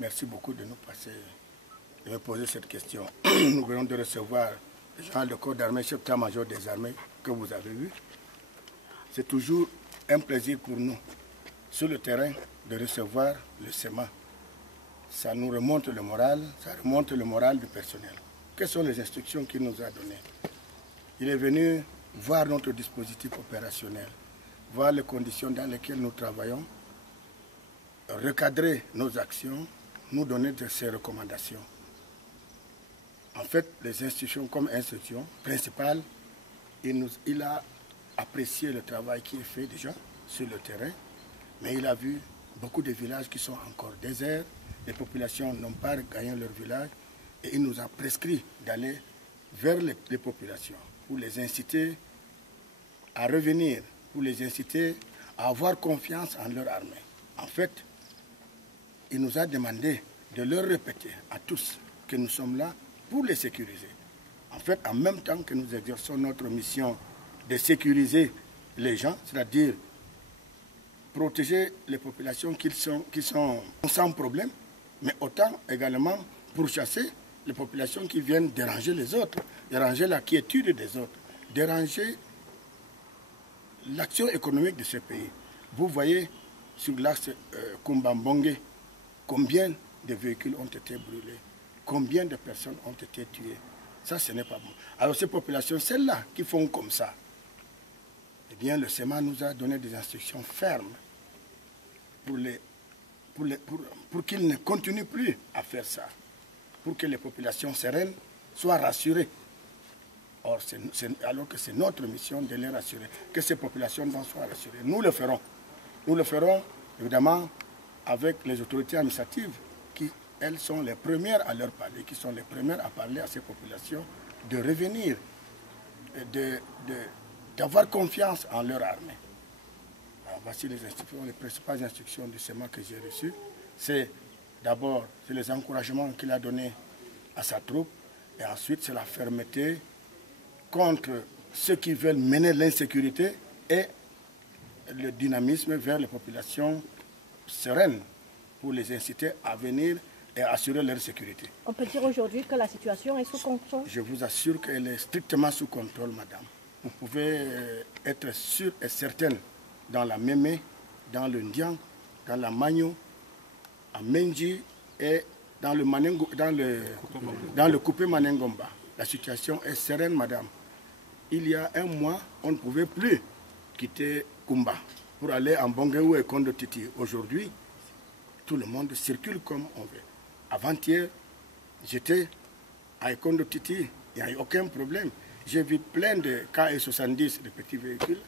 Merci beaucoup de nous passer, de me poser cette question. Nous venons de recevoir le général de corps d'armée, chef d'état-major des armées, que vous avez vu. C'est toujours un plaisir pour nous, sur le terrain, de recevoir le SEMA. Ça nous remonte le moral, ça remonte le moral du personnel. Quelles sont les instructions qu'il nous a données? Il est venu voir notre dispositif opérationnel, voir les conditions dans lesquelles nous travaillons, recadrer nos actions, nous donner ses recommandations. En fait, les institutions comme institution principale, il a apprécié le travail qui est fait déjà sur le terrain, mais il a vu beaucoup de villages qui sont encore déserts, les populations n'ont pas gagné leur village, et il nous a prescrit d'aller vers les populations pour les inciter à revenir, pour les inciter à avoir confiance en leur armée. En fait, il nous a demandé de leur répéter à tous que nous sommes là pour les sécuriser. En fait, en même temps que nous exerçons notre mission de sécuriser les gens, c'est-à-dire protéger les populations qui sont sans problème, mais autant également pourchasser les populations qui viennent déranger les autres, déranger la quiétude des autres, déranger l'action économique de ce pays. Vous voyez sur l'axe Kumbambongue combien de véhicules ont été brûlés, combien de personnes ont été tuées. Ça, ce n'est pas bon. Alors ces populations, celles-là qui font comme ça, eh bien le SEMA nous a donné des instructions fermes pour qu'ils ne continuent plus à faire ça, pour que les populations sereines soient rassurées. Or, alors que c'est notre mission de les rassurer, que ces populations soient rassurées. Nous le ferons. Nous le ferons, évidemment, avec les autorités administratives qui, elles, sont les premières à leur parler, qui sont les premières à parler à ces populations de revenir, d'avoir confiance en leur armée. Alors, voici les principales instructions du SEMA que j'ai reçues. C'est d'abord les encouragements qu'il a donnés à sa troupe, et ensuite c'est la fermeté contre ceux qui veulent mener l'insécurité et le dynamisme vers les populations sereines pour les inciter à venir et assurer leur sécurité. On peut dire aujourd'hui que la situation est sous contrôle? Je vous assure qu'elle est strictement sous contrôle, madame. Vous pouvez être sûre et certaine dans la Mémé, dans le Ndian, dans la Magno, à Menji et dans le coupé Manengomba. La situation est sereine, madame. Il y a un mois, on ne pouvait plus quitter Kumba pour aller en Bongueou et Kondo Titi. Aujourd'hui, tout le monde circule comme on veut. Avant-hier, j'étais à Kondo Titi, il n'y a eu aucun problème. J'ai vu plein de KE70, de petits véhicules,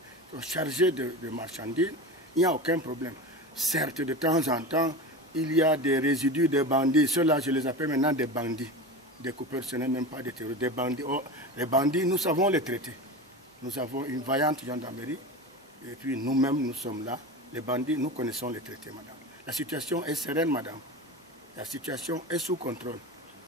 chargés de marchandises, il n'y a aucun problème. Certes, de temps en temps, il y a des résidus de bandits. Ceux-là, je les appelle maintenant des bandits. Des coupeurs, ce n'est même pas des terroristes, des bandits. Oh, les bandits, nous savons les traiter. Nous avons une vaillante gendarmerie, et puis nous-mêmes, nous sommes là. Les bandits, nous connaissons les traiter, madame. La situation est sereine, madame. La situation est sous contrôle.